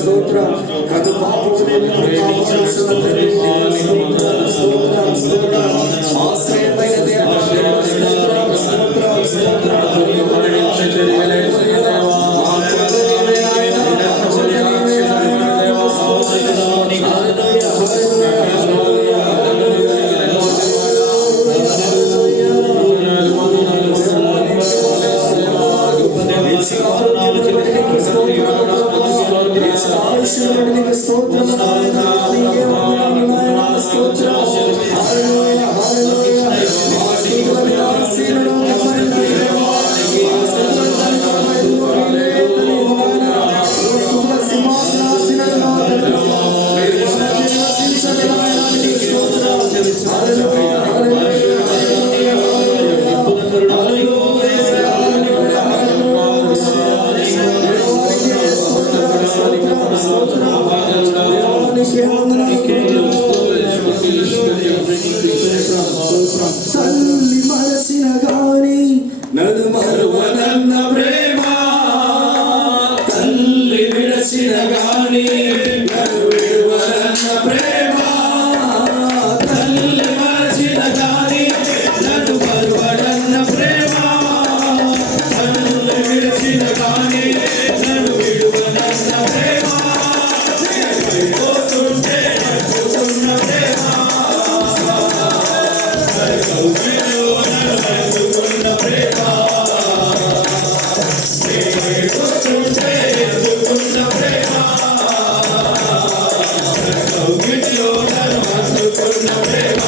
స్తోత్రం కను పాపమునే ఆశ్రయమైన దేవా తల్లి మరచిన గాని నన్ను మరువనన్న ప్రేమ, తల్లి విరచిన గాని నన్ను విడువనన్న ప్రేమ, తల్లి మరచిన గాని నన్ను మరువనన్న ప్రేమ, తల్లి విరచిన గాని నన్ను విడువనన్న ప్రేమ, పోతుంటే నడుచుకున్న ప్రేమ, నడుచుకున్న ప్రేమ, పోతుంటే నడుచుకున్న ప్రేమ, కౌగిలిలో నడుచుకున్న ప్రేమ,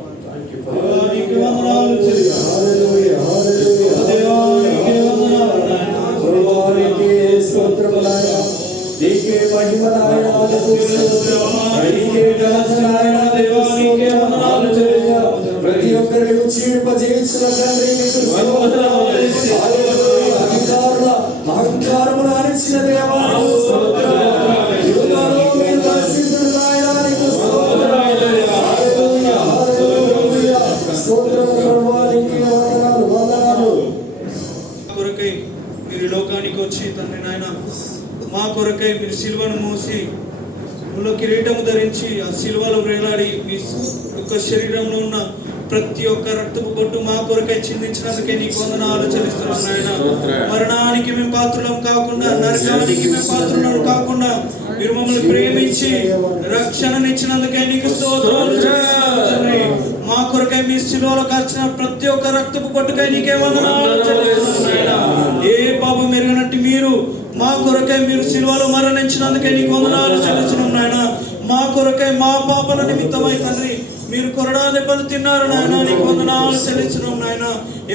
దేవానికి వందనాలు చెల్లిస్తున్నాము. దేవానికి వందనాలు నాయన. ప్రభువానికి స్తోత్రము నాయన. నీకే మహిమ నాయన. నీకే ఘనత నాయన. దేవానికి వందనాలు చెల్లిస్తున్నాము. ప్రతి ఒక్కరిని ఉజ్జీవింపజేయించిన తండ్రి నీకు స్తోత్రము. హల్లెలూయా. అహంకారమును అణిచిన దేవా నీకు స్తోత్రము. యుగాలు మీరు దర్శించుడు నాయన నీకు స్తోత్రము. హల్లెలూయా. హల్లెలూయా. స్తోత్రము ప్రభువానికి వందనాలు వందనాలు. కొరకై మీరు లోకానికి వచ్చి తండ్రి నాయన మా కొరకై మీరు సిలువను మోసి ముళ్ళ కిరీటము ధరించి ఆ సిలువలో వేలాడి మీ యొక్క శరీరంలో ఉన్న ప్రతి ఒక్క రక్తపు బొట్టు మా కొరకై చిందించినందుకే నీకు వందనాలు చెల్లిస్తున్నాను నాయన. మరణానికి మేము పాత్రులం కాకుండా, నరకానికి మేము పాత్రులం కాకుండా మీరు మమ్మల్ని ప్రేమించి రక్షణనిచ్చినందుకే నీకు స్తోత్రాలు చెల్లిస్తున్నాను తండ్రి. మా కొరకై మీ సిలువలో కార్చిన ప్రతి ఒక్క రక్తపు బొట్టుకై నీకే వందనాలు చెల్లిస్తున్నాను నాయన. ఏ పాపం మెరుగనట్టు మీరు మా కొరకై మీరు సిలువలో మరణించినందుకే నీకు వందనాలు చెల్లిస్తున్నాం నాయన. మా కొరకై మా పాపల నిమిత్తమై తండ్రి మీరు కొరడా దెబ్బలు తిన్నారు నాయన. నీకు వందనాలు చెల్లిస్తున్నాం నాయన.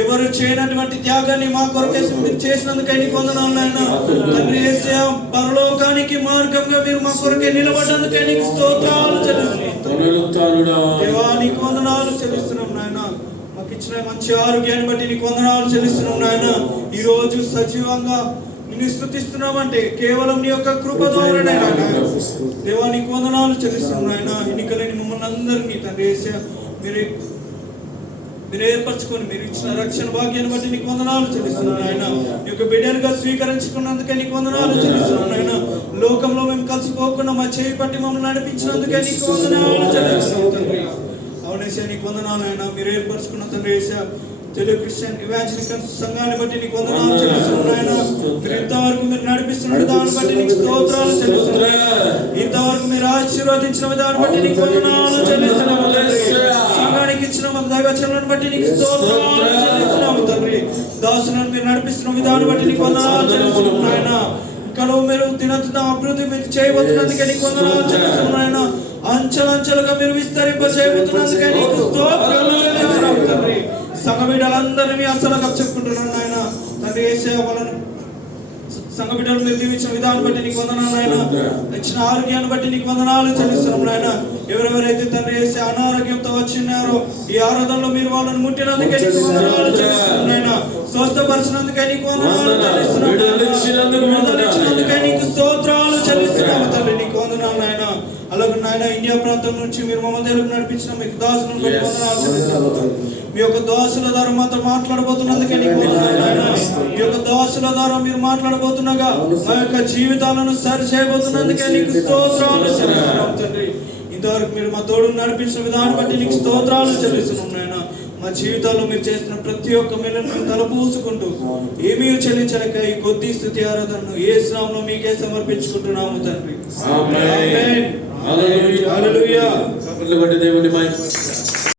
ఎవరు చేయనటువంటి త్యాగాన్ని మా కొరకై మీరు చేసినందుకై నీకు వందనాలు నాయన. తండ్రి యేసయ్య పరలోకానికి మార్గంగా మీరు మా కొరకై నిలబడ్డందుకై నీకు స్తోత్రాలు చెల్లిస్తున్నాం. దేవా నీకు వందనాలు చెల్లిస్తున్నాం నాయన. మాకు ఇచ్చిన మంచి ఆరోగ్యాన్ని బట్టి నీకు వందనాలు చెల్లిస్తున్నాం నాయన. ఈ రోజు సజీవంగా నిన్ను స్తుతిస్తున్నామంటే కేవలం నీ యొక్క కృప ద్వారానే నాయన. దేవా నీకు వందనాలు చెల్లిస్తున్నాం నాయన. ఎన్నికలేని మమ్మల్ని అందరినీ తండ్రి యేసయ్య మీరు ఏర్పరచుకొని మీరు ఇచ్చిన రక్షణ భాగ్యాన్ని బట్టి నీకు వందనాలు చెల్లిస్తున్నాను నాయన. నీ యొక్క బిడ్డలుగా స్వీకరించుకున్నందుకే నీకు వందనాలు చెల్లిస్తున్నాను నాయన. లోకంలో మేము కలిసిపోకుండా మా చేయి పట్టి మమ్మల్ని నడిపించినందుకే నీకు వందనాలు చెల్లిస్తున్నాను తండ్రి. అవునేసా నీకు వందనాలు నాయన. మీరు ఏర్పరచుకున్న తండ్రి యేసయ్య తెలుగు క్రిస్టియన్ ఇవాంజలికల్ సంఘాన్ని బట్టి నీకు వందనాలు చెల్లిస్తున్నాను నాయన. మీరు ఇంతవరకు మీరు నడిపిస్తున్న దాన్ని బట్టి నీకు స్తోత్రాలు చెల్లిస్తున్నాను. ఇంతవరకు మీరు ఆశీర్వదించిన విధానం బట్టి నీకు వందనాలు చెల్లిస్తున్నాము తండ్రి. సంఘానికి ఇచ్చిన దైవచనులను బట్టి నీకు స్తోత్రాలు చెల్లిస్తున్నాము తండ్రి. దాసులను మీరు నడిపిస్తున్న విధానం బట్టి నీకు వందనాలు చెల్లిస్తున్నాము నాయన. కలువ మీరు దినదిన అభివృద్ధి మీరు చేయబోతున్నందుకే నీకు వందనాలు చెల్లిస్తున్నాము నాయన. అంచెలంచెలుగా మీరు విస్తరింప చేయబోతున్నందుకే నీకు స్తోత్రాలు చెల్లిస్తున్నాము తండ్రి. సంఘ బిడ్డలందరినీ మీ అసలు చెప్పుకుంటున్నాను నాయన. తండ్రి యేసయ్య వాళ్ళను సంఘ బిడ్డలు మీరు దీవించిన విధానం బట్టి నీకు వందనాలు నాయన. ఇచ్చిన ఆరోగ్యాన్ని బట్టి నీకు వందనాలు చెల్లిస్తున్నాం నాయన. ఎవరెవరైతే తండ్రి యేసయ్య అనారోగ్యంతో వచ్చినారో ఈ ఆరాధనలో మీరు వాళ్ళని ముట్టినందుకే నీకు వందనాలు చెల్లిస్తున్నాం నాయన. స్వస్థపరిచినందుకే నీకు వందనాలు చెల్లిస్తున్నాం. విడుదలిచ్చినందుకే నీకు స్తోత్రాలు చెల్లిస్తున్నాము తండ్రి. నీకు వందనాలు నాయన. అలాగే నాయన ఇండియా ప్రాంతం నుంచి మీరు మమ్మల్ని తెలుగు నడిపించిన మీకు దాసులను బట్టి వందనాలు చెల్లిస్తున్నాము. మీ యొక్క దాసుల ద్వారా మాతో మాట్లాడబోతున్నందుకే నీకు వందనాలు నాయన. మీ యొక్క దాసుల ద్వారా మీరు మాట్లాడబోతుండగా మా యొక్క జీవితాలను సరి చేయబోతున్నందుకే నీకు స్తోత్రాలు చెల్లిస్తున్నాం తండ్రి. ఇంతవరకు మీరు మా తోడు నడిపించిన విధానం బట్టి నీకు స్తోత్రాలు చెల్లిస్తున్నాం నాయన. మా జీవితాల్లో మీరు చేసిన ప్రతి ఒక్క మేలును మేము తలపోసుకుంటూ ఏమీ చెల్లించలేక ఈ కొద్ది స్తుతి ఆరాధనను యేసు నామములో మీకే సమర్పించుకుంటున్నాము తండ్రి. ఆమేన్. హల్లెలూయా. దేవుని మహిమ